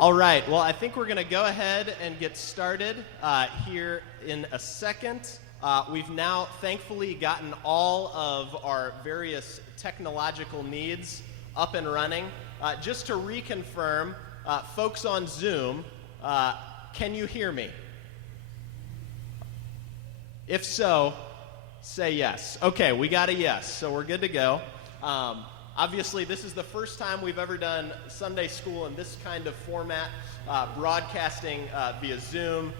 All right, well, I think we're going to go ahead and get started here in a second. We've now thankfully gotten all of our various technological needs up and running. Just to reconfirm, folks on Zoom, can you hear me? If so, say yes. Okay, we got a yes, so we're good to go. Obviously, this is the first time we've ever done Sunday school in this kind of format, broadcasting via Zoom,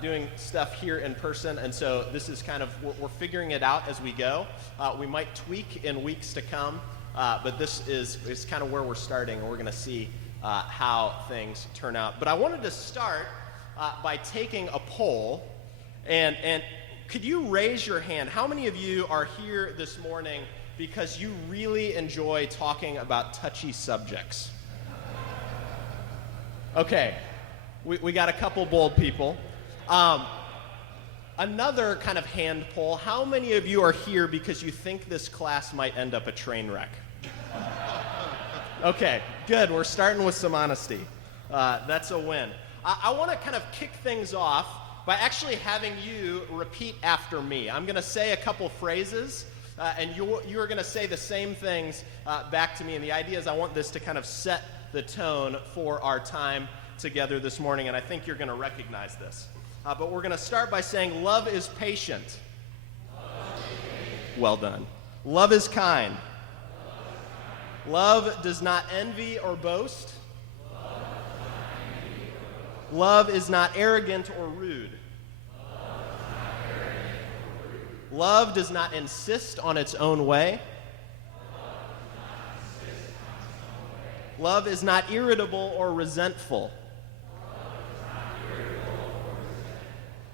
doing stuff here in person, and so this is kind of, we're figuring it out as we go. We might tweak in weeks to come, but this is kind of where we're starting, and we're going to see how things turn out. But I wanted to start by taking a poll, and could you raise your hand? How many of you are here this morning because you really enjoy talking about touchy subjects? Okay, we got a couple bold people. Another kind of hand poll, how many of you are here because you think this class might end up a train wreck? Okay, good, we're starting with some honesty. That's a win. I want to kind of kick things off by actually having you repeat after me. I'm going to say a couple phrases, and you're going to say the same things back to me. And the idea is I want this to kind of set the tone for our time together this morning, and I think you're going to recognize this. But we're going to start by saying, love is patient. Well done. Love is kind. Love does not envy or boast. Love is not arrogant or rude. Love does not insist on its own way. Love is not irritable or resentful.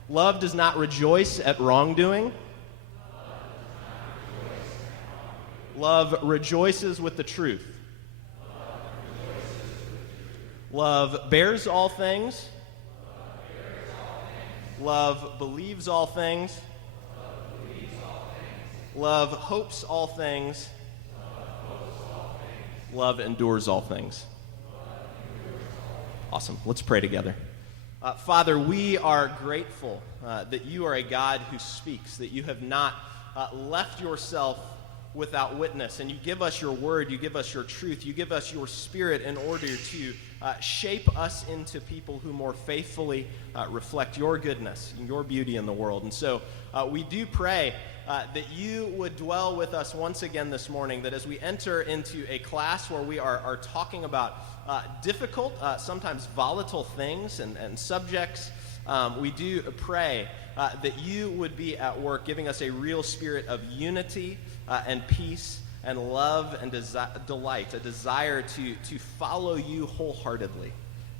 Love does not rejoice at wrongdoing. Love rejoices with the truth. Love bears all things. Love believes all things. Love hopes all things. Love endures all things. Awesome. Let's pray together. Father, we are grateful that you are a God who speaks, that you have not left yourself without witness, and you give us your word, you give us your truth, you give us your spirit in order to shape us into people who more faithfully reflect your goodness and your beauty in the world. And so we do pray that you would dwell with us once again this morning, that as we enter into a class where we are talking about difficult, sometimes volatile things and subjects, we do pray that you would be at work giving us a real spirit of unity and peace and love and delight, a desire to follow you wholeheartedly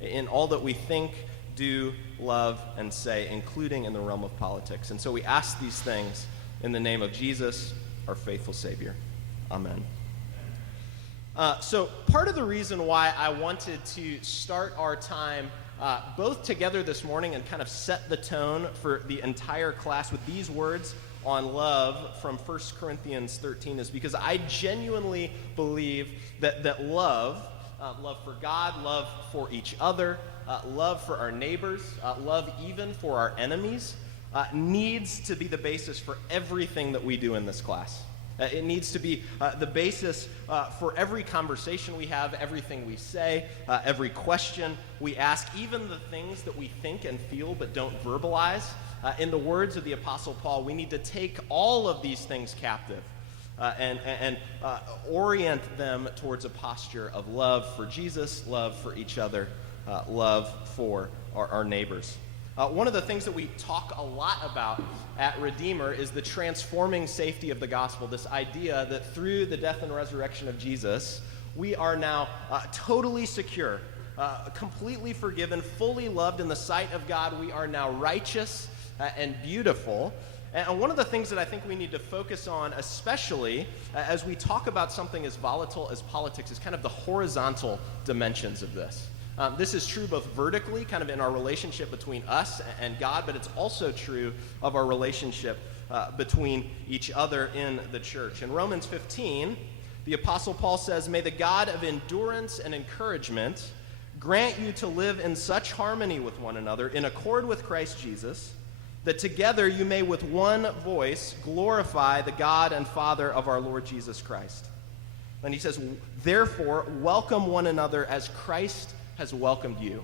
in all that we think, do, love, and say, including in the realm of politics. And so we ask these things in the name of Jesus, our faithful Savior. Amen. So part of the reason why I wanted to start our time both together this morning and kind of set the tone for the entire class with these words on love from 1 Corinthians 13 is because I genuinely believe that love for God, love for each other, love for our neighbors, love even for our enemies, needs to be the basis for everything that we do in this class. It needs to be the basis for every conversation we have, everything we say, every question we ask, even the things that we think and feel but don't verbalize. In the words of the Apostle Paul, we need to take all of these things captive and orient them towards a posture of love for Jesus, love for each other, love for our neighbors. One of the things that we talk a lot about at Redeemer is the transforming safety of the gospel, this idea that through the death and resurrection of Jesus, we are now totally secure, completely forgiven, fully loved in the sight of God. We are now righteous and beautiful. And one of the things that I think we need to focus on, especially as we talk about something as volatile as politics, is kind of the horizontal dimensions of this. This is true both vertically, kind of in our relationship between us and God, but it's also true of our relationship between each other in the church. In Romans 15, the Apostle Paul says, "May the God of endurance and encouragement grant you to live in such harmony with one another, in accord with Christ Jesus, that together you may with one voice glorify the God and Father of our Lord Jesus Christ. And he says, therefore, welcome one another as Christ has welcomed you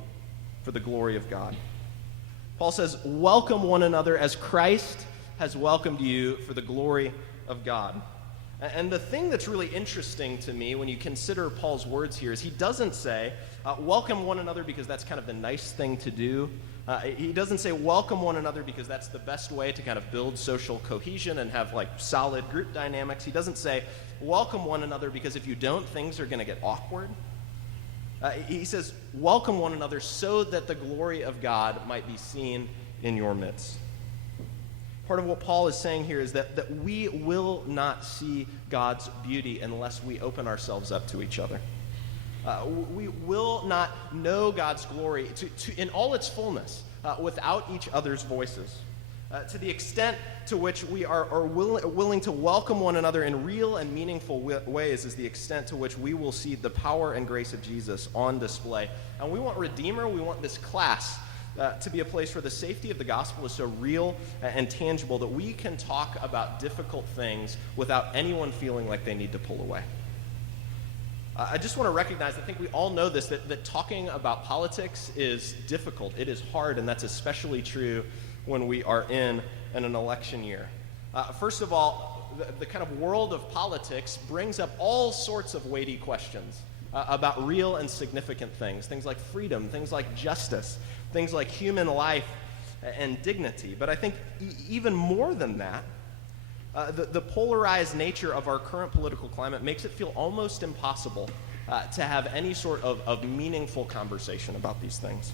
for the glory of God. Paul says, welcome one another as Christ has welcomed you for the glory of God. And the thing that's really interesting to me when you consider Paul's words here is he doesn't say, welcome one another because that's kind of the nice thing to do. He doesn't say welcome one another because that's the best way to kind of build social cohesion and have like solid group dynamics. He doesn't say welcome one another because if you don't, things are going to get awkward. He says welcome one another so that the glory of God might be seen in your midst. Part of what Paul is saying here is that we will not see God's beauty unless we open ourselves up to each other. We will not know God's glory in all its fullness without each other's voices. To the extent to which we are willing to welcome one another in real and meaningful ways is the extent to which we will see the power and grace of Jesus on display. And we want Redeemer, we want this class to be a place where the safety of the gospel is so real and tangible that we can talk about difficult things without anyone feeling like they need to pull away. I just want to recognize, I think we all know this, that talking about politics is difficult. It is hard, and that's especially true when we are in an election year. First of all, the kind of world of politics brings up all sorts of weighty questions about real and significant things like freedom, things like justice, things like human life and dignity. But I think even more than that, the polarized nature of our current political climate makes it feel almost impossible to have any sort of meaningful conversation about these things.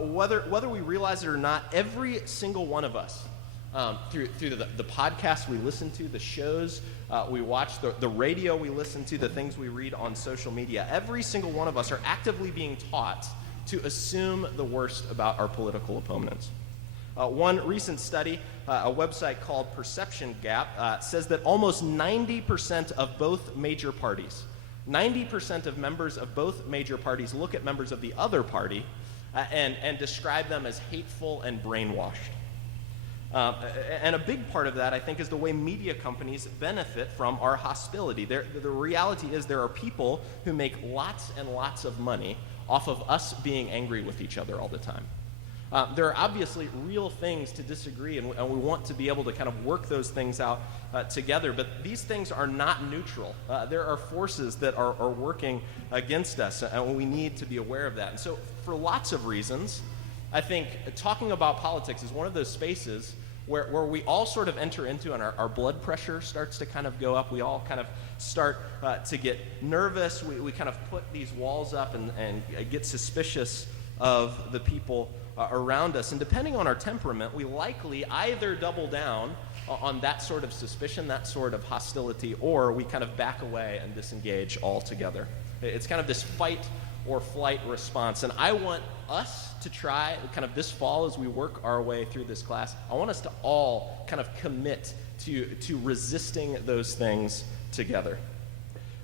Whether we realize it or not, every single one of us, through the podcasts we listen to, the shows we watch, the radio we listen to, the things we read on social media, every single one of us are actively being taught to assume the worst about our political opponents. One recent study, a website called Perception Gap, says that almost 90% of both major parties, 90% of members of both major parties look at members of the other party and describe them as hateful and brainwashed. And a big part of that, I think, is the way media companies benefit from our hostility. The reality is there are people who make lots and lots of money off of us being angry with each other all the time. There are obviously real things to disagree, and we want to be able to kind of work those things out together, but these things are not neutral. There are forces that are working against us, and we need to be aware of that. And so for lots of reasons, I think talking about politics is one of those spaces where we all sort of enter into, and our blood pressure starts to kind of go up. We all kind of start to get nervous. We kind of put these walls up and get suspicious of the people around us. And depending on our temperament, we likely either double down on that sort of suspicion, that sort of hostility, or we kind of back away and disengage altogether. It's kind of this fight or flight response. And I want us to try, kind of this fall as we work our way through this class, I want us to all kind of commit to resisting those things together.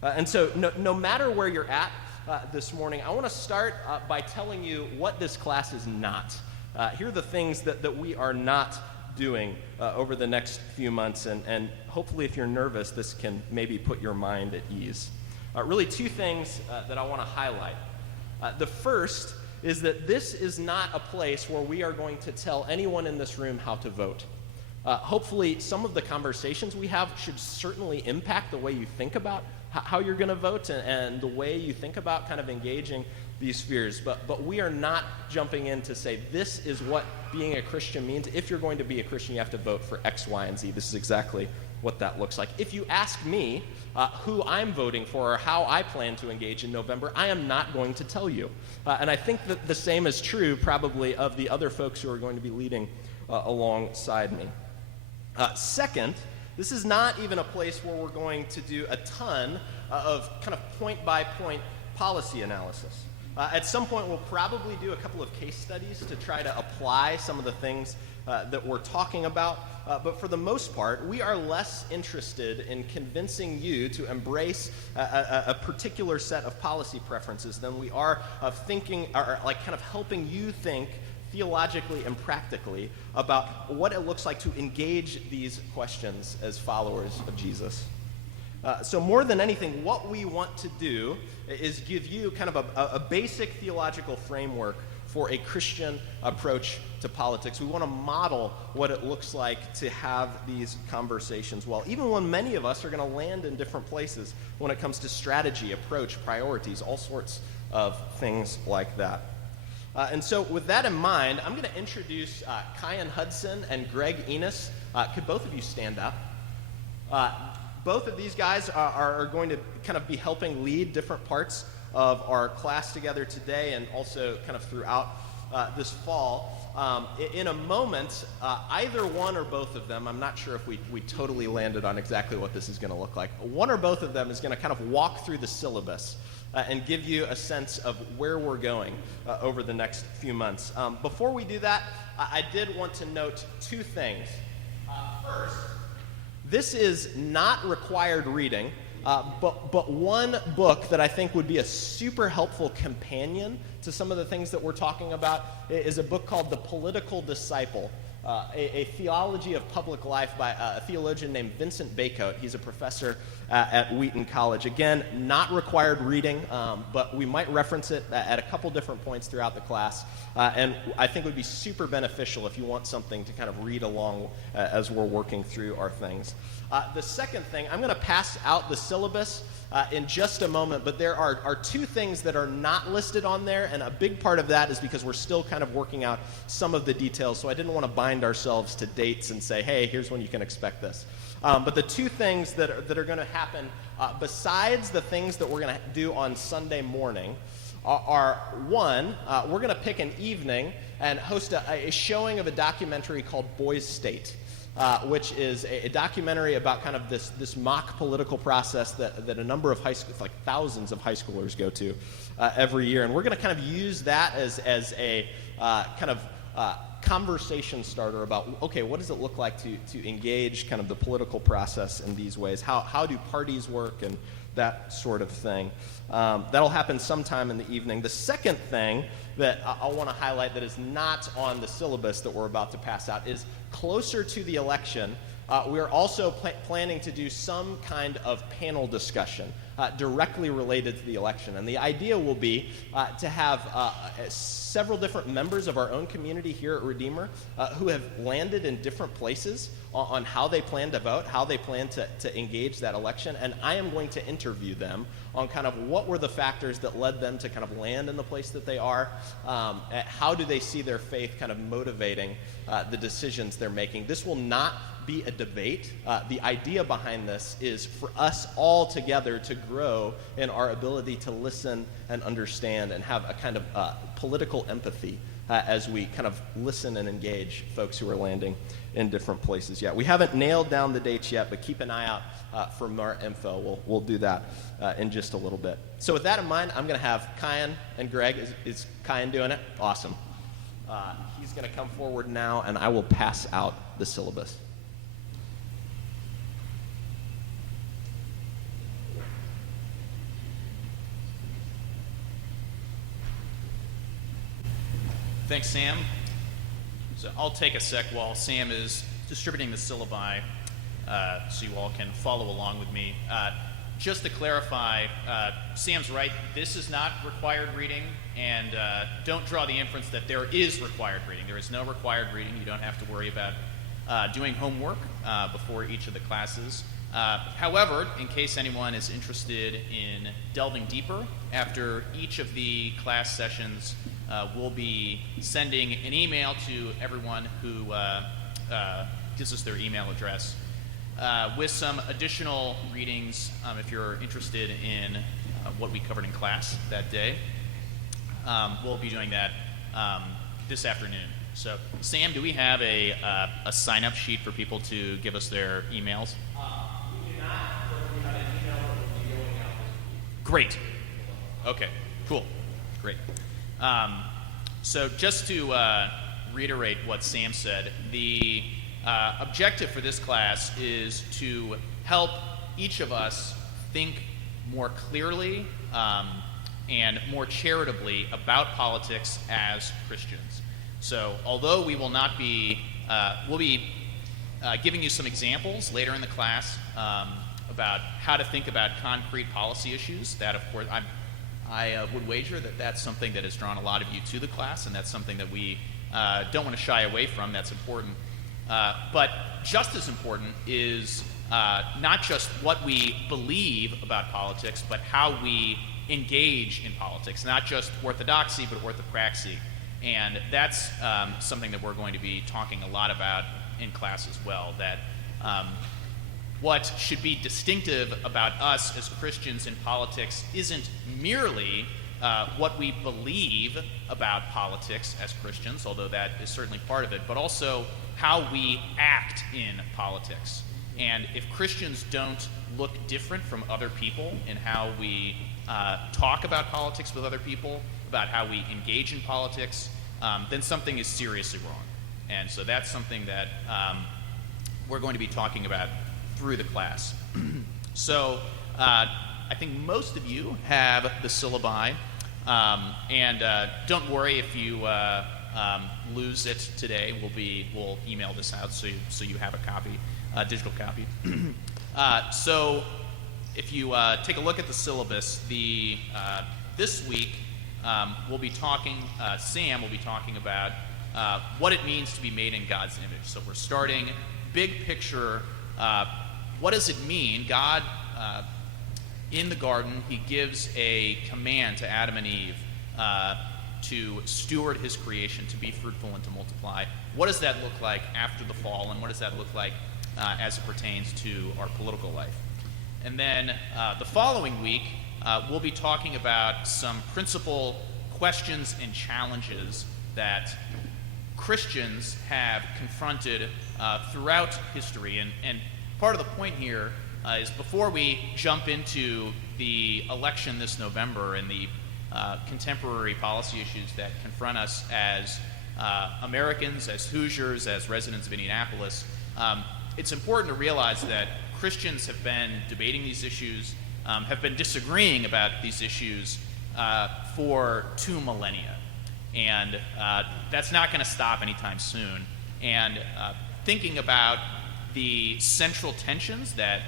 And so no matter where you're at this morning, I want to start by telling you what this class is not. Here are the things that we are not doing over the next few months, and hopefully if you're nervous, this can maybe put your mind at ease. Really two things that I want to highlight. The first is that this is not a place where we are going to tell anyone in this room how to vote. Hopefully some of the conversations we have should certainly impact the way you think about how you're going to vote and the way you think about kind of engaging these fears. But we are not jumping in to say this is what being a Christian means. If you're going to be a Christian, you have to vote for X, Y, and Z. This is exactly what that looks like. If you ask me who I'm voting for or how I plan to engage in November, I am not going to tell you. And I think that the same is true probably of the other folks who are going to be leading alongside me. Second, this is not even a place where we're going to do a ton of kind of point-by-point policy analysis. At some point, we'll probably do a couple of case studies to try to apply some of the things that we're talking about. But for the most part, we are less interested in convincing you to embrace a particular set of policy preferences than we are of thinking, or like kind of helping you think theologically and practically about what it looks like to engage these questions as followers of Jesus. So more than anything, what we want to do is give you kind of a basic theological framework for a Christian approach to politics. We want to model what it looks like to have these conversations well, even when many of us are going to land in different places when it comes to strategy, approach, priorities, all sorts of things like that. And so with that in mind, I'm going to introduce Kyan Hudson and Greg Enos. Could both of you stand up? Both of these guys are going to kind of be helping lead different parts of our class together today and also kind of throughout this fall. In a moment, either one or both of them, I'm not sure if we totally landed on exactly what this is going to look like. One or both of them is going to kind of walk through the syllabus and give you a sense of where we're going over the next few months. Before we do that, I did want to note two things. First, this is not required reading, but one book that I think would be a super helpful companion to some of the things that we're talking about is a book called The Political Disciple, a theology of public life by a theologian named Vincent Baycoat. He's a professor at Wheaton College. Again, not required reading, but we might reference it at a couple different points throughout the class, and I think it would be super beneficial if you want something to kind of read along as we're working through our things. The second thing, I'm going to pass out the syllabus in just a moment, but there are two things that are not listed on there, and a big part of that is because we're still kind of working out some of the details, so I didn't want to bind ourselves to dates and say, hey, here's when you can expect this. But the two things that are going to happen, besides the things that we're going to do on Sunday morning, are one, we're going to pick an evening and host a showing of a documentary called Boys State. Which is a documentary about kind of this mock political process that a number of high schools, like thousands of high schoolers, go to every year. And we're going to kind of use that as a kind of conversation starter about, okay, what does it look like to engage kind of the political process in these ways? How do parties work and that sort of thing? That'll happen sometime in the evening. The second thing that I want to highlight that is not on the syllabus that we're about to pass out is closer to the election. We're also planning to do some kind of panel discussion directly related to the election. And the idea will be to have several different members of our own community here at Redeemer who have landed in different places on how they plan to vote, how they plan to engage that election. And I am going to interview them on kind of what were the factors that led them to kind of land in the place that they are, how do they see their faith kind of motivating the decisions they're making. This will not be a debate. The idea behind this is for us all together to grow in our ability to listen and understand and have a kind of political empathy as we kind of listen and engage folks who are landing in different places yet. We haven't nailed down the dates yet, but keep an eye out for more info. We'll do that in just a little bit. So with that in mind, I'm going to have Kyan and Greg. Is Kyan doing it? Awesome. He's going to come forward now, and I will pass out the syllabus. Thanks, Sam. So I'll take a sec while Sam is distributing the syllabi so you all can follow along with me. Just to clarify, Sam's right, this is not required reading, and don't draw the inference that there is required reading. There is no required reading. You don't have to worry about doing homework before each of the classes. However, in case anyone is interested in delving deeper, after each of the class sessions, we'll be sending an email to everyone who gives us their email address with some additional readings if you're interested in what we covered in class that day. We'll be doing that this afternoon. So, Sam, do we have a sign-up sheet for people to give us their emails? We do not, but we have an email that will be going out this week. Great. Okay, cool. Great. So just to reiterate what Sam said. The objective for this class is to help each of us think more clearly and more charitably about politics as Christians. So although we will not be, we'll be giving you some examples later in the class about how to think about concrete policy issues. That, of course, I would wager that that's something that has drawn a lot of you to the class, and that's something that we don't want to shy away from. That's important. But just as important is not just what we believe about politics, but how we engage in politics, not just orthodoxy, but orthopraxy. And that's something that we're going to be talking a lot about in class as well, that what should be distinctive about us as Christians in politics isn't merely what we believe about politics as Christians, although that is certainly part of it, but also how we act in politics. And if Christians don't look different from other people in how we talk about politics with other people, about how we engage in politics, then something is seriously wrong. And so that's something that we're going to be talking about through the class. So I think most of you have the syllabi, and don't worry if you lose it today. We'll email this out so you have a copy, digital copy. So if you take a look at the syllabus, this week we'll be talking. Sam will be talking about what it means to be made in God's image. So we're starting big picture. What does it mean? God, in the garden, he gives a command to Adam and Eve to steward his creation, to be fruitful and to multiply. What does that look like after the fall, and what does that look like as it pertains to our political life? And then the following week, we'll be talking about some principal questions and challenges that Christians have confronted throughout history. And part of the point here is before we jump into the election this November and the contemporary policy issues that confront us as Americans, as Hoosiers, as residents of Indianapolis, it's important to realize that Christians have been debating these issues, have been disagreeing about these issues for 2 millennia. And that's not going to stop anytime soon. And thinking about the central tensions that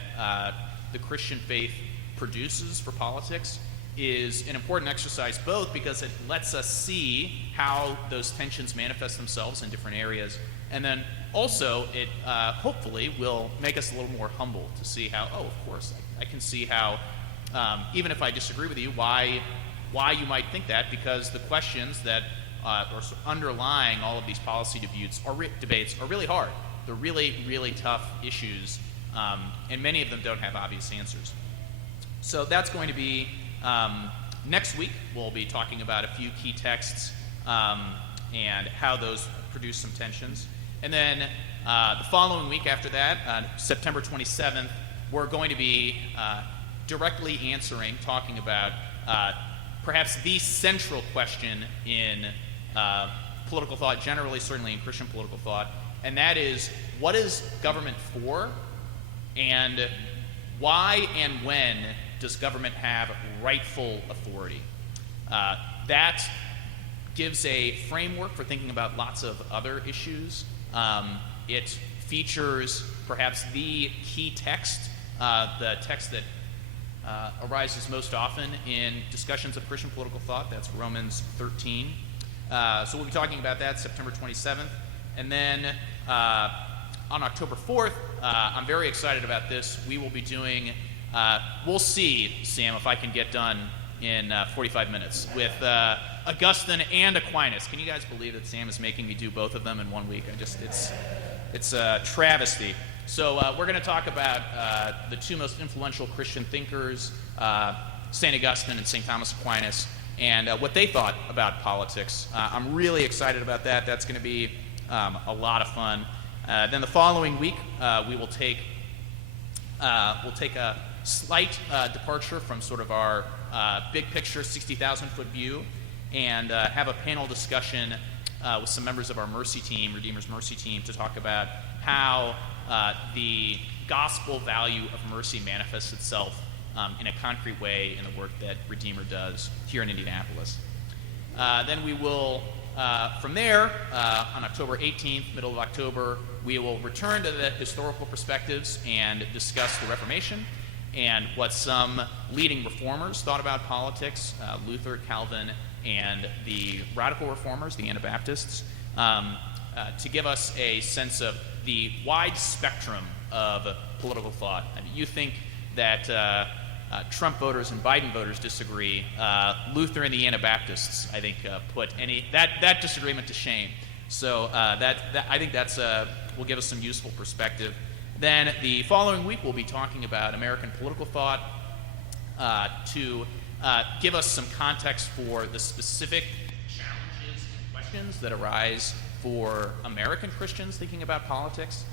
the Christian faith produces for politics is an important exercise, both because it lets us see how those tensions manifest themselves in different areas, and then also it hopefully will make us a little more humble to see how, oh, of course, I can see how, even if I disagree with you, why you might think that, because the questions that are underlying all of these policy debates are really hard. They're really, really tough issues, and many of them don't have obvious answers. So that's going to be next week. We'll be talking about a few key texts and how those produce some tensions. And then the following week after that, September 27th, we're going to be directly talking about perhaps the central question in political thought, generally, certainly in Christian political thought, and that is, what is government for, and why and when does government have rightful authority? That gives a framework for thinking about lots of other issues. It features perhaps the key text, the text that arises most often in discussions of Christian political thought. That's Romans 13. So we'll be talking about that September 27th. And then on October 4th, I'm very excited about this. We will be doing, we'll see, Sam, if I can get done in 45 minutes with Augustine and Aquinas. Can you guys believe that Sam is making me do both of them in 1 week? It's a travesty. So we're going to talk about the 2 most influential Christian thinkers, St. Augustine and St. Thomas Aquinas, and what they thought about politics. I'm really excited about that. That's going to be a lot of fun. Then the following week, we'll take a slight departure from sort of our big picture 60,000-foot view and have a panel discussion with some members of our Mercy team, Redeemer's Mercy team, to talk about how the gospel value of mercy manifests itself in a concrete way in the work that Redeemer does here in Indianapolis. Then we will, from there, on October 18th, middle of October, we will return to the historical perspectives and discuss the Reformation and what some leading reformers thought about politics, Luther, Calvin, and the radical reformers, the Anabaptists, to give us a sense of the wide spectrum of political thought. I mean, you think that Trump voters and Biden voters disagree. Luther and the Anabaptists, I think, put that disagreement to shame. So I think that's will give us some useful perspective. Then the following week we'll be talking about American political thought to give us some context for the specific challenges and questions that arise for American Christians thinking about politics.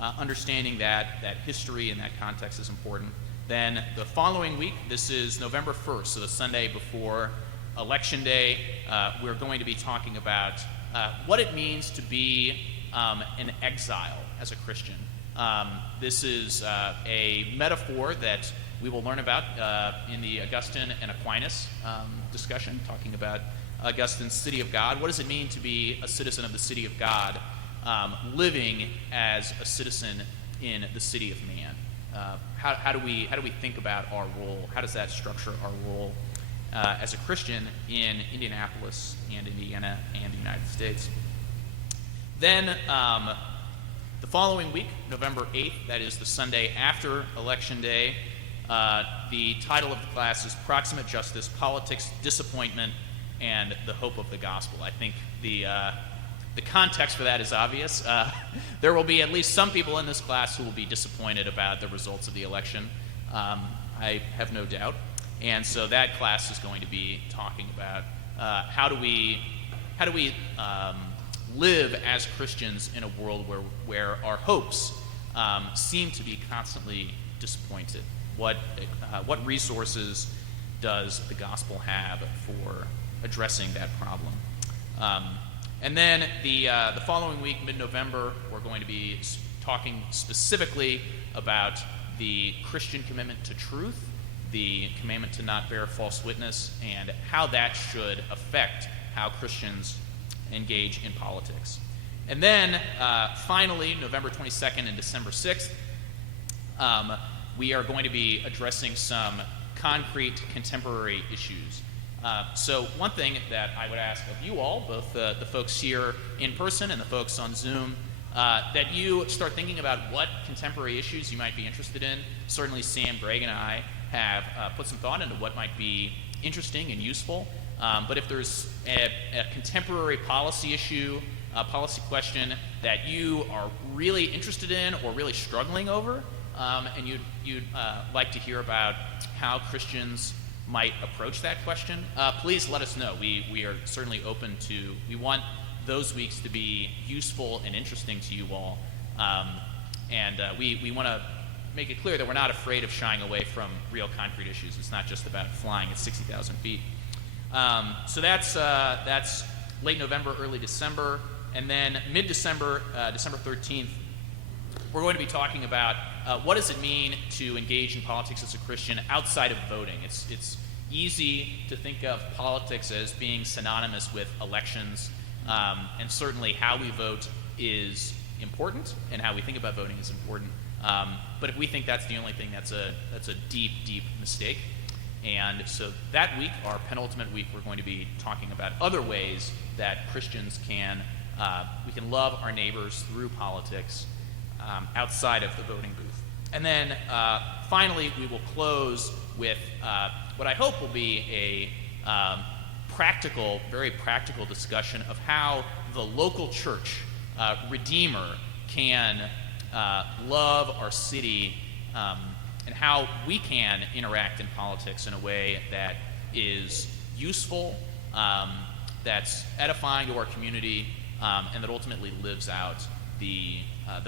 Understanding that history and that context is important. Then the following week, this is November 1st, so the Sunday before Election Day, we're going to be talking about what it means to be an exile as a Christian. This is a metaphor that we will learn about in the Augustine and Aquinas discussion, talking about Augustine's city of God. What does it mean to be a citizen of the city of God, living as a citizen in the city of man? How do we think about our role? How does that structure our role as a Christian in Indianapolis and Indiana and the United States? Then the following week, November 8th, that is the Sunday after Election Day, the title of the class is Proximate Justice, Politics, Disappointment, and the Hope of the Gospel. I think the context for that is obvious. There will be at least some people in this class who will be disappointed about the results of the election. I have no doubt. And so that class is going to be talking about how do we live as Christians in a world where our hopes seem to be constantly disappointed. What resources does the gospel have for addressing that problem? And then the following week, mid-November, we're going to be talking specifically about the Christian commitment to truth, the commandment to not bear false witness, and how that should affect how Christians engage in politics. And then, finally, November 22nd and December 6th, we are going to be addressing some concrete contemporary issues. So one thing that I would ask of you all, both the folks here in person and the folks on Zoom, that you start thinking about what contemporary issues you might be interested in. Certainly Sam, Greg, and I have put some thought into what might be interesting and useful. But if there's a contemporary policy issue, a policy question that you are really interested in or really struggling over, and you'd like to hear about how Christians might approach that question, please let us know. We are certainly open to, we want those weeks to be useful and interesting to you all. And we want to make it clear that we're not afraid of shying away from real concrete issues. It's not just about flying at 60,000 feet. So that's late November, early December. And then mid-December, December 13th, we're going to be talking about what does it mean to engage in politics as a Christian outside of voting. It's easy to think of politics as being synonymous with elections, and certainly how we vote is important, and how we think about voting is important. But if we think that's the only thing, that's a deep, deep mistake. And so that week, our penultimate week, we're going to be talking about other ways that Christians can love our neighbors through politics outside of the voting booth. And then finally, we will close with what I hope will be a very practical discussion of how the local church, Redeemer, can love our city and how we can interact in politics in a way that is useful, that's edifying to our community, and that ultimately lives out the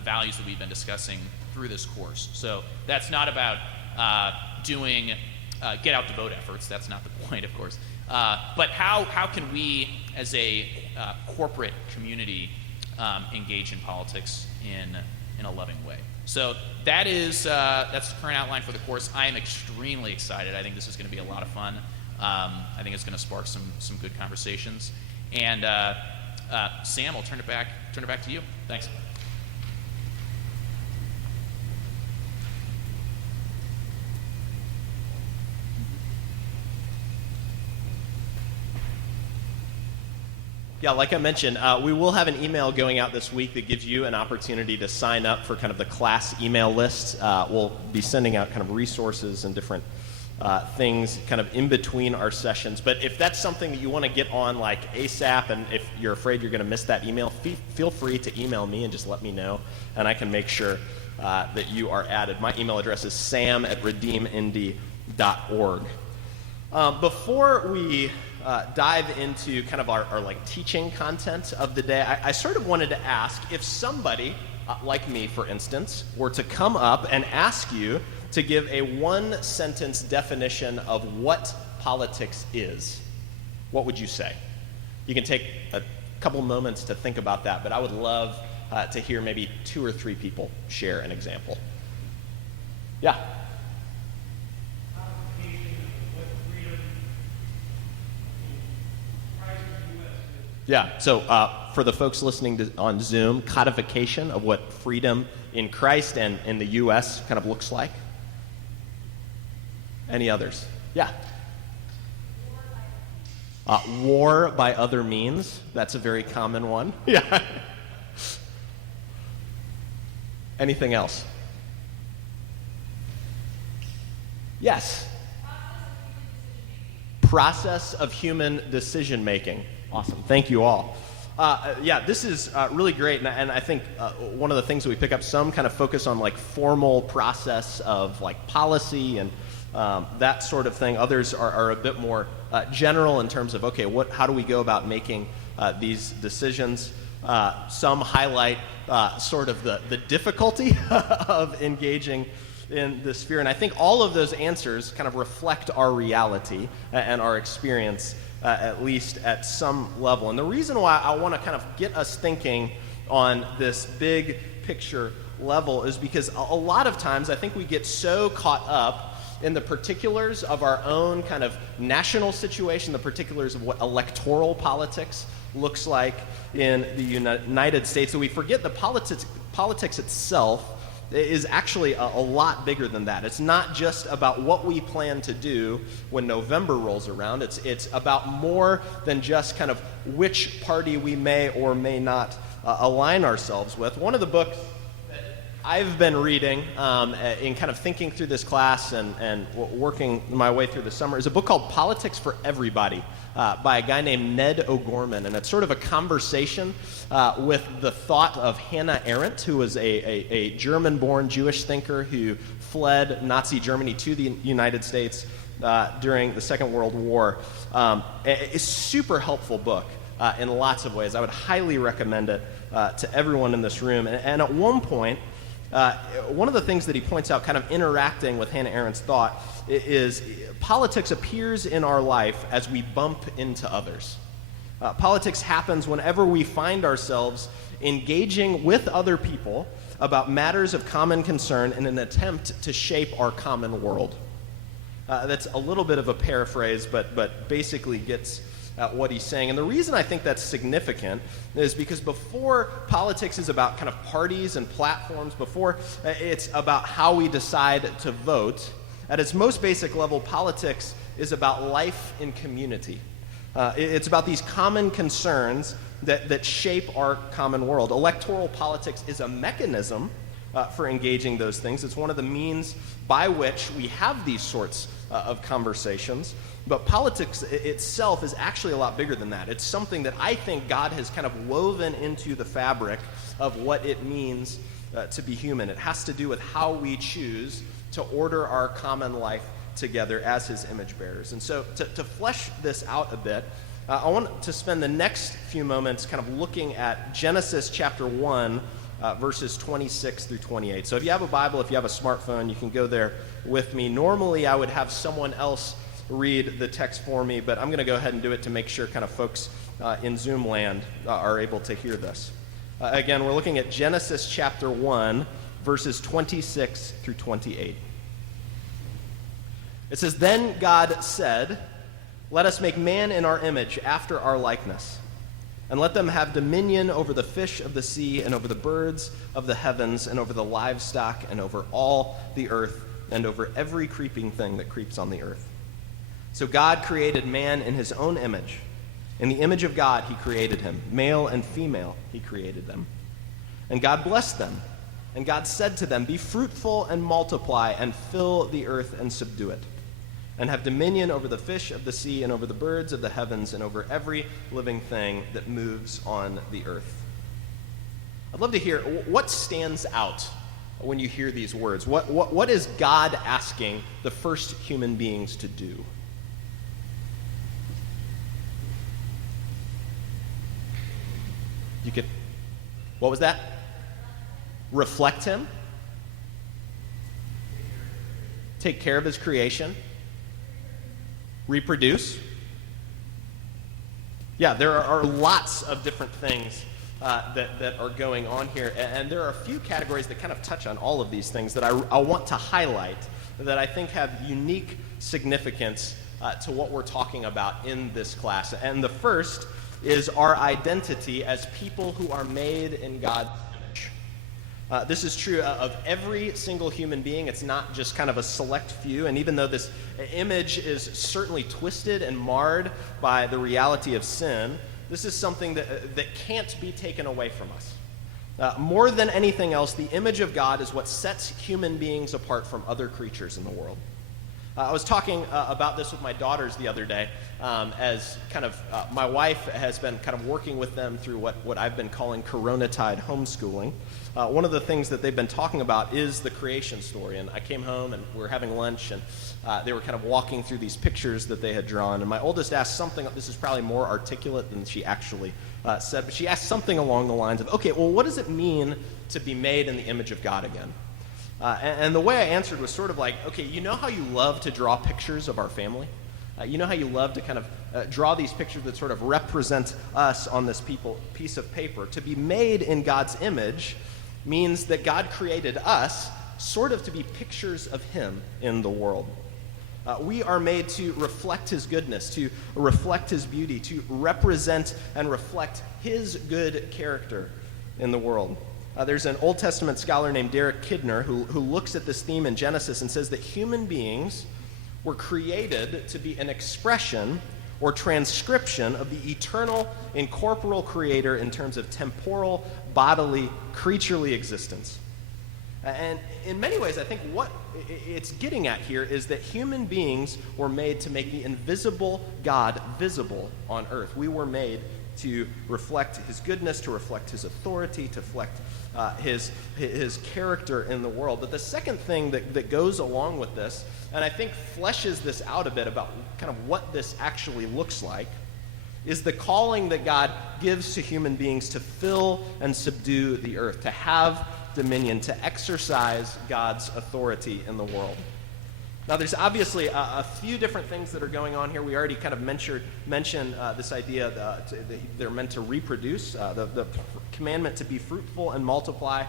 values that we've been discussing through this course. So that's not about doing get out to vote efforts. That's not the point, of course. But how can we, as a corporate community, engage in politics in a loving way? So that's the current outline for the course. I am extremely excited. I think this is going to be a lot of fun. I think it's going to spark some good conversations. And Sam, I'll turn it back to you. Thanks. Yeah, like I mentioned, we will have an email going out this week that gives you an opportunity to sign up for kind of the class email list. We'll be sending out kind of resources and different things kind of in between our sessions. But if that's something that you want to get on like ASAP, and if you're afraid you're going to miss that email, feel free to email me and just let me know, and I can make sure that you are added. My email address is sam@redeemnd.org. Before we dive into kind of our like teaching content of the day, I sort of wanted to ask if somebody, like me for instance, were to come up and ask you to give a one-sentence definition of what politics is, what would you say? You can take a couple moments to think about that, but I would love to hear maybe 2 or 3 people share an example. Yeah? Yeah, so for the folks listening on Zoom, codification of what freedom in Christ and in the U.S. kind of looks like. Any others? Yeah. War by other means. That's a very common one. Yeah. Anything else? Yes. Process of human decision making. Awesome. Thank you all. Yeah, this is really great, and I think one of the things that we pick up, some kind of focus on like formal process of like policy and that sort of thing. Others are a bit more general in terms of, okay, how do we go about making these decisions? Some highlight sort of the difficulty of engaging in this sphere, and I think all of those answers kind of reflect our reality and our experience, at least at some level. And the reason why I want to kind of get us thinking on this big picture level is because a lot of times I think we get so caught up in the particulars of our own kind of national situation, the particulars of what electoral politics looks like in the United States, that we forget the politics itself is actually a lot bigger than that. It's not just about what we plan to do when November rolls around. It's about more than just kind of which party we may or may not align ourselves with. One of the books that I've been reading in kind of thinking through this class and working my way through the summer is a book called Politics for Everybody by a guy named Ned O'Gorman, and it's sort of a conversation with the thought of Hannah Arendt, who was a German-born Jewish thinker who fled Nazi Germany to the United States during the Second World War. It's a super helpful book in lots of ways. I would highly recommend it to everyone in this room. And at one point, one of the things that he points out, kind of interacting with Hannah Arendt's thought, is politics appears in our life as we bump into others. Politics happens whenever we find ourselves engaging with other people about matters of common concern in an attempt to shape our common world. That's a little bit of a paraphrase, but basically gets at what he's saying. And the reason I think that's significant is because before politics is about kind of parties and platforms, before it's about how we decide to vote, at its most basic level, politics is about life in community. It's about these common concerns that shape our common world. Electoral politics is a mechanism for engaging those things. It's one of the means by which we have these sorts of conversations. But politics itself is actually a lot bigger than that. It's something that I think God has kind of woven into the fabric of what it means to be human. It has to do with how we choose to order our common life together as his image bearers. And so to flesh this out a bit, I want to spend the next few moments kind of looking at Genesis chapter 1, verses 26 through 28. So if you have a Bible, if you have a smartphone, you can go there with me. Normally, I would have someone else read the text for me, but I'm going to go ahead and do it to make sure kind of folks in Zoom land are able to hear this. Again, we're looking at Genesis chapter 1, verses 26 through 28. It says, "Then God said, 'Let us make man in our image, after our likeness, and let them have dominion over the fish of the sea, and over the birds of the heavens, and over the livestock, and over all the earth, and over every creeping thing that creeps on the earth.' So God created man in his own image. In the image of God he created him. Male and female he created them. And God blessed them. And God said to them, 'Be fruitful and multiply, and fill the earth and subdue it, and have dominion over the fish of the sea, and over the birds of the heavens, and over every living thing that moves on the earth.'" I'd love to hear what stands out when you hear these words. What is God asking the first human beings to do? You could, what was that? Reflect him? Take care of his creation? Reproduce? Yeah, there are lots of different things that are going on here, and there are a few categories that kind of touch on all of these things that I want to highlight that I think have unique significance to what we're talking about in this class. And the first is our identity as people who are made in God's image. This is true of every single human being. It's not just kind of a select few. And even though this image is certainly twisted and marred by the reality of sin, this is something that can't be taken away from us. More than anything else, the image of God is what sets human beings apart from other creatures in the world. I was talking about this with my daughters the other day, as kind of my wife has been kind of working with them through what I've been calling Corona-tide homeschooling. One of the things that they've been talking about is the creation story. And I came home and we were having lunch, and they were kind of walking through these pictures that they had drawn. And my oldest asked something, this is probably more articulate than she actually said, but she asked something along the lines of, okay, well, what does it mean to be made in the image of God again? And the way I answered was sort of like, okay, you know how you love to draw pictures of our family? You know how you love to kind of draw these pictures that sort of represent us on this piece of paper? To be made in God's image means that God created us sort of to be pictures of him in the world. We are made to reflect his goodness, to reflect his beauty, to represent and reflect his good character in the world. There's an Old Testament scholar named Derek Kidner who looks at this theme in Genesis and says that human beings were created to be an expression or transcription of the eternal, incorporeal creator in terms of temporal, bodily, creaturely existence. And in many ways, I think what it's getting at here is that human beings were made to make the invisible God visible on earth. We were made to reflect his goodness, to reflect his authority, to reflect his character in the world. But the second thing that goes along with this, and I think fleshes this out a bit about kind of what this actually looks like, is the calling that God gives to human beings to fill and subdue the earth, to have dominion, to exercise God's authority in the world. Now, there's obviously a few different things that are going on here. We already kind of mentioned this idea that they're meant to reproduce. The commandment to be fruitful and multiply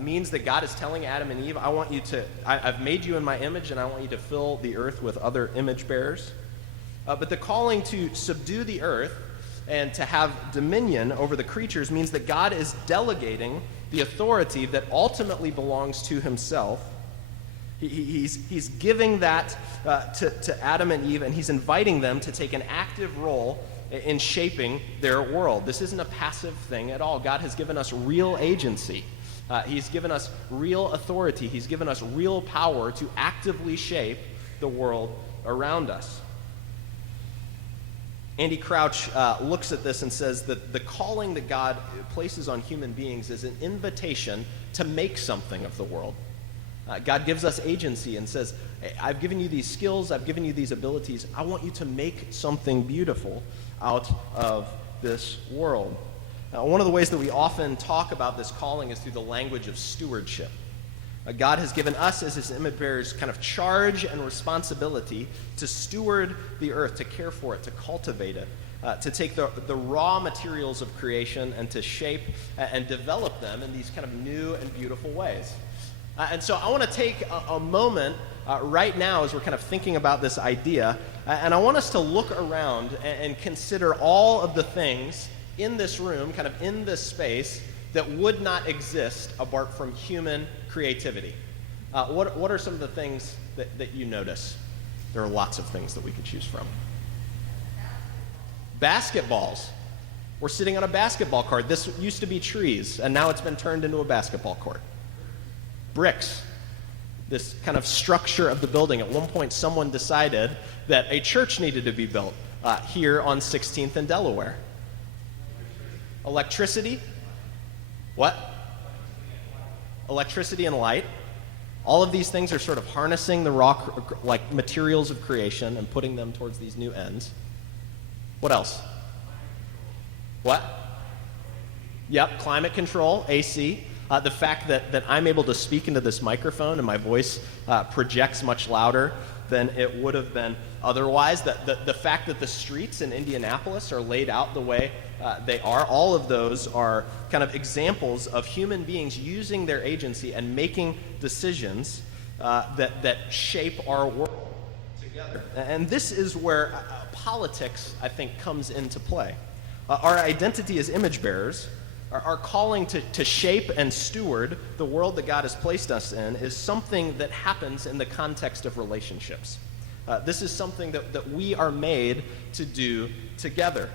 means that God is telling Adam and Eve, I've made you in my image, and I want you to fill the earth with other image bearers. But the calling to subdue the earth and to have dominion over the creatures means that God is delegating the authority that ultimately belongs to himself. He's giving that to Adam and Eve, and he's inviting them to take an active role in shaping their world. This isn't a passive thing at all. God has given us real agency. He's given us real authority. He's given us real power to actively shape the world around us. Andy Crouch looks at this and says that the calling that God places on human beings is an invitation to make something of the world. God gives us agency and says, I've given you these skills, I've given you these abilities, I want you to make something beautiful out of this world. One of the ways that we often talk about this calling is through the language of stewardship. God has given us as his image bearers kind of charge and responsibility to steward the earth, to care for it, to cultivate it, to take the raw materials of creation and to shape and develop them in these kind of new and beautiful ways. And so I want to take a moment right now as we're kind of thinking about this idea, and I want us to look around and consider all of the things in this room, kind of in this space, that would not exist apart from human creativity. What are some of the things that you notice? There are lots of things that we could choose from. Basketballs. We're sitting on a basketball court. This used to be trees, and now it's been turned into a basketball court. Bricks. This kind of structure of the building. At one point, someone decided that a church needed to be built here on 16th and Delaware. Electricity. What? Electricity and light. All of these things are sort of harnessing the raw materials of creation and putting them towards these new ends. What else? What? Yep, climate control, AC. The fact that I'm able to speak into this microphone and my voice projects much louder than it would have been otherwise. The fact that the streets in Indianapolis are laid out the way they are, all of those are kind of examples of human beings using their agency and making decisions that shape our world together. And this is where politics, I think, comes into play. Our identity as image bearers, our calling to shape and steward the world that God has placed us in, is something that happens in the context of relationships. This is something that we are made to do together.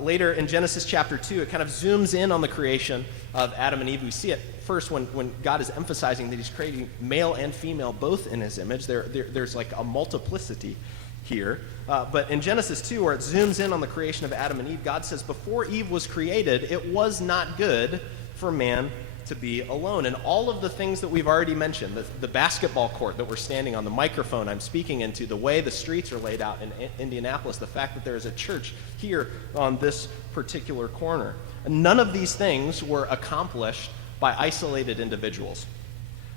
Later in Genesis chapter 2, it kind of zooms in on the creation of Adam and Eve. We see it first when God is emphasizing that he's creating male and female both in his image. There's like a multiplicity here. But in Genesis 2, where it zooms in on the creation of Adam and Eve, God says, before Eve was created, it was not good for man to be alone. And all of the things that we've already mentioned, the basketball court that we're standing on, the microphone I'm speaking into, the way the streets are laid out in Indianapolis, the fact that there is a church here on this particular corner. None of these things were accomplished by isolated individuals.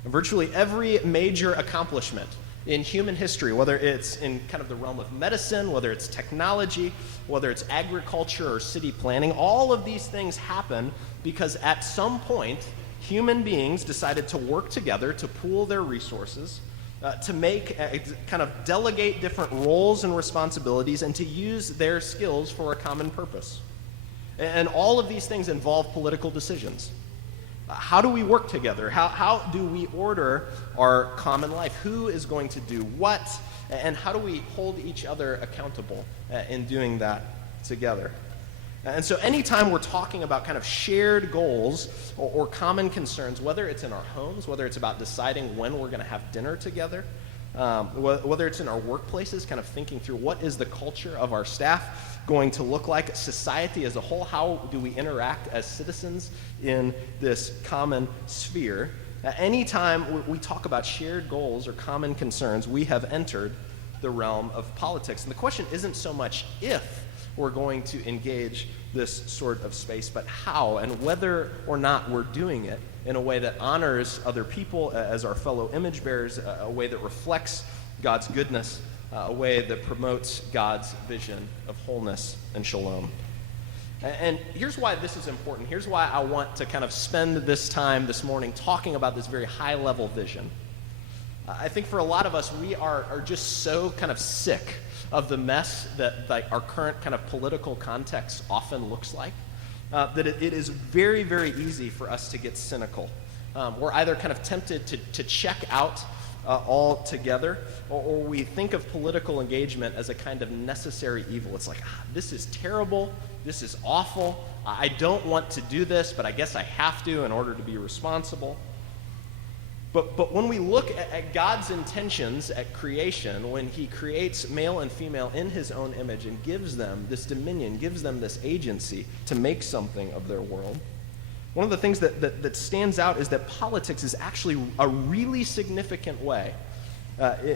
And virtually every major accomplishment in human history, whether it's in kind of the realm of medicine, whether it's technology, whether it's agriculture or city planning, all of these things happen because at some point, human beings decided to work together to pool their resources, to kind of delegate different roles and responsibilities, and to use their skills for a common purpose. And all of these things involve political decisions. How do we work together? How do we order our common life? Who is going to do what? And how do we hold each other accountable in doing that together? And so anytime we're talking about kind of shared goals or common concerns, whether it's in our homes, whether it's about deciding when we're going to have dinner together, whether it's in our workplaces, kind of thinking through what is the culture of our staff going to look like, society as a whole, how do we interact as citizens in this common sphere. Anytime we talk about shared goals or common concerns, we have entered the realm of politics. And the question isn't so much if we're going to engage this sort of space, but how, and whether or not we're doing it in a way that honors other people as our fellow image bearers, a way that reflects God's goodness, a way that promotes God's vision of wholeness and shalom. And here's why this is important. Here's why I want to kind of spend this time this morning talking about this very high-level vision. I think for a lot of us, we are just so kind of sick of the mess that like our current kind of political context often looks like, that it is very, very easy for us to get cynical. We're either kind of tempted to check out altogether, or we think of political engagement as a kind of necessary evil. It's like, this is terrible, this is awful, I don't want to do this, but I guess I have to in order to be responsible. But when we look at God's intentions at creation, when he creates male and female in his own image and gives them this dominion, gives them this agency to make something of their world, one of the things that stands out is that politics is actually a really significant way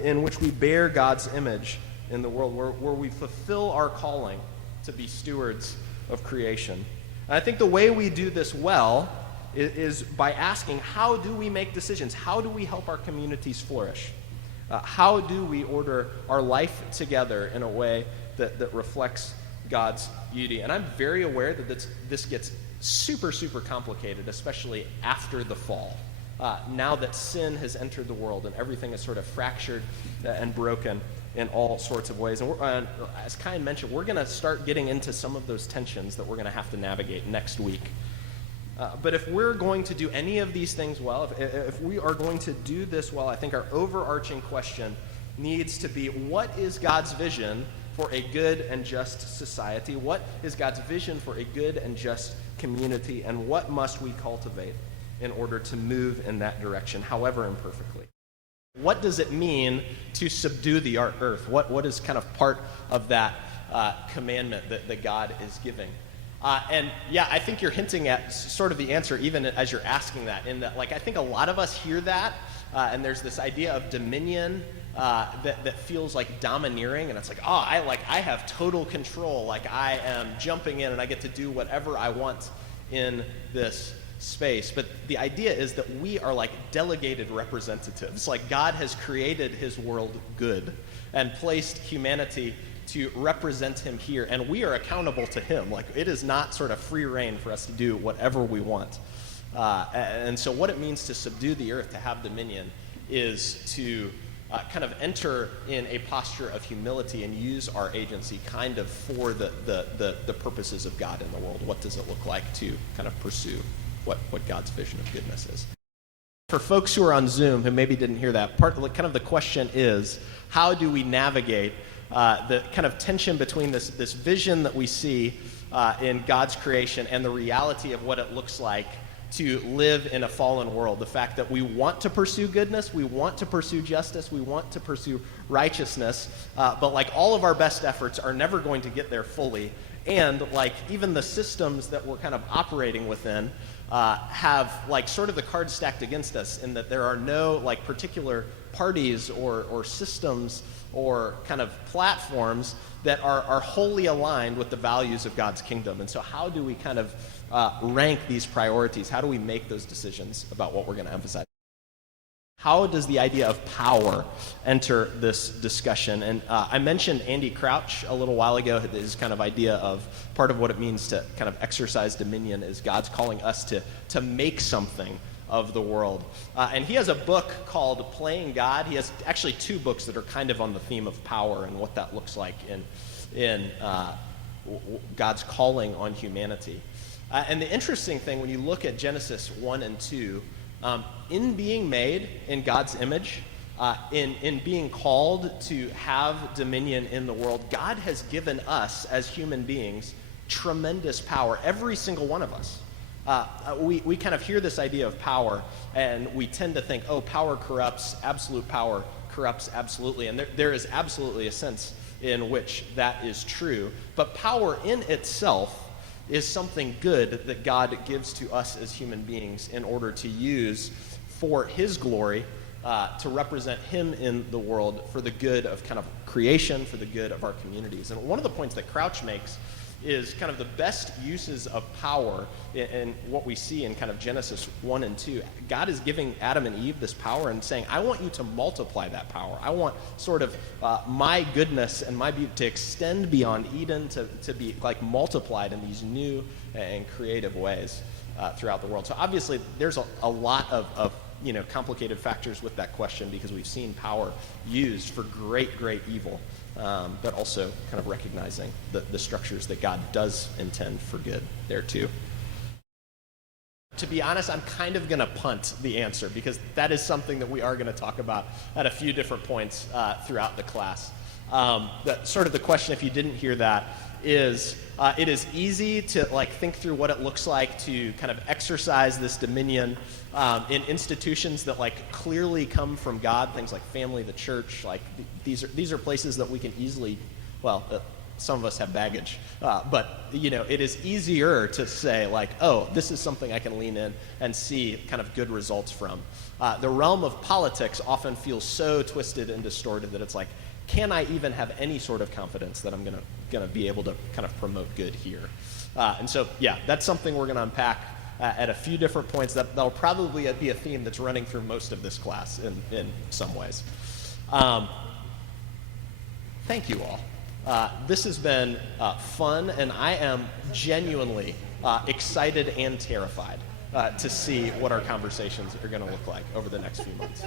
in which we bear God's image in the world, where we fulfill our calling to be stewards of creation. And I think the way we do this well is by asking, how do we make decisions? How do we help our communities flourish? How do we order our life together in a way that reflects God's beauty? And I'm very aware that this gets super, super complicated, especially after the fall. Now that sin has entered the world and everything is sort of fractured and broken in all sorts of ways. And as Kyan mentioned, we're going to start getting into some of those tensions that we're going to have to navigate next week. But if we're going to do any of these things well, if we are going to do this well, I think our overarching question needs to be, what is God's vision for a good and just society? What is God's vision for a good and just community? And what must we cultivate in order to move in that direction, however imperfectly? What does it mean to subdue the earth? What is kind of part of that commandment that God is giving? And yeah, I think you're hinting at sort of the answer even as you're asking that, in that, like, I think a lot of us hear that, and there's this idea of dominion that feels like domineering, and it's like, oh, I have total control, like I am jumping in and I get to do whatever I want in this space. But the idea is that we are like delegated representatives. Like, God has created his world good and placed humanity to represent him here, and we are accountable to him. Like, it is not sort of free reign for us to do whatever we want. And so what it means to subdue the earth, to have dominion, is to kind of enter in a posture of humility and use our agency kind of for the purposes of God in the world. What does it look like to kind of pursue what God's vision of goodness is? For folks who are on Zoom who maybe didn't hear that, kind of the question is, how do we navigate the kind of tension between this vision that we see in God's creation and the reality of what it looks like to live in a fallen world? The fact that we want to pursue goodness, we want to pursue justice, we want to pursue righteousness, but like all of our best efforts are never going to get there fully. And like even the systems that we're kind of operating within have like sort of the cards stacked against us, in that there are no like particular parties or systems or kind of platforms that are wholly aligned with the values of God's kingdom. And so how do we kind of rank these priorities? How do we make those decisions about what we're going to emphasize? How does the idea of power enter this discussion? And I mentioned Andy Crouch a little while ago. His kind of idea of part of what it means to kind of exercise dominion is God's calling us to make something of the world. And he has a book called Playing God. He has actually two books that are kind of on the theme of power and what that looks like in God's calling on humanity. And the interesting thing, when you look at Genesis 1 and 2, in being made in God's image, in being called to have dominion in the world, God has given us as human beings tremendous power, every single one of us. We kind of hear this idea of power, and we tend to think, oh, power corrupts, absolute power corrupts absolutely. And there is absolutely a sense in which that is true. But power in itself is something good that God gives to us as human beings in order to use for his glory, to represent him in the world for the good of kind of creation, for the good of our communities. And one of the points that Crouch makes is kind of the best uses of power in what we see in kind of Genesis 1 and 2. God is giving Adam and Eve this power and saying, I want you to multiply that power. I want sort of my goodness and my beauty to extend beyond Eden, to be like multiplied in these new and creative ways throughout the world. So obviously there's a lot of complicated factors with that question, because we've seen power used for great evil. But also kind of recognizing the structures that God does intend for good there too. To be honest, I'm kind of going to punt the answer, because that is something that we are going to talk about at a few different points throughout the class. Sort of the question, if you didn't hear that, is it is easy to like think through what it looks like to kind of exercise this dominion in institutions that like clearly come from God, things like family, the church. Like these are places that we can easily, some of us have baggage, but it is easier to say like, oh, this is something I can lean in and see kind of good results from. The realm of politics often feels so twisted and distorted that it's like, can I even have any sort of confidence that I'm going to be able to kind of promote good here? And so, yeah, that's something we're going to unpack at a few different points. That'll probably be a theme that's running through most of this class in some ways. Thank you all. This has been fun, and I am genuinely excited and terrified to see what our conversations are going to look like over the next few months.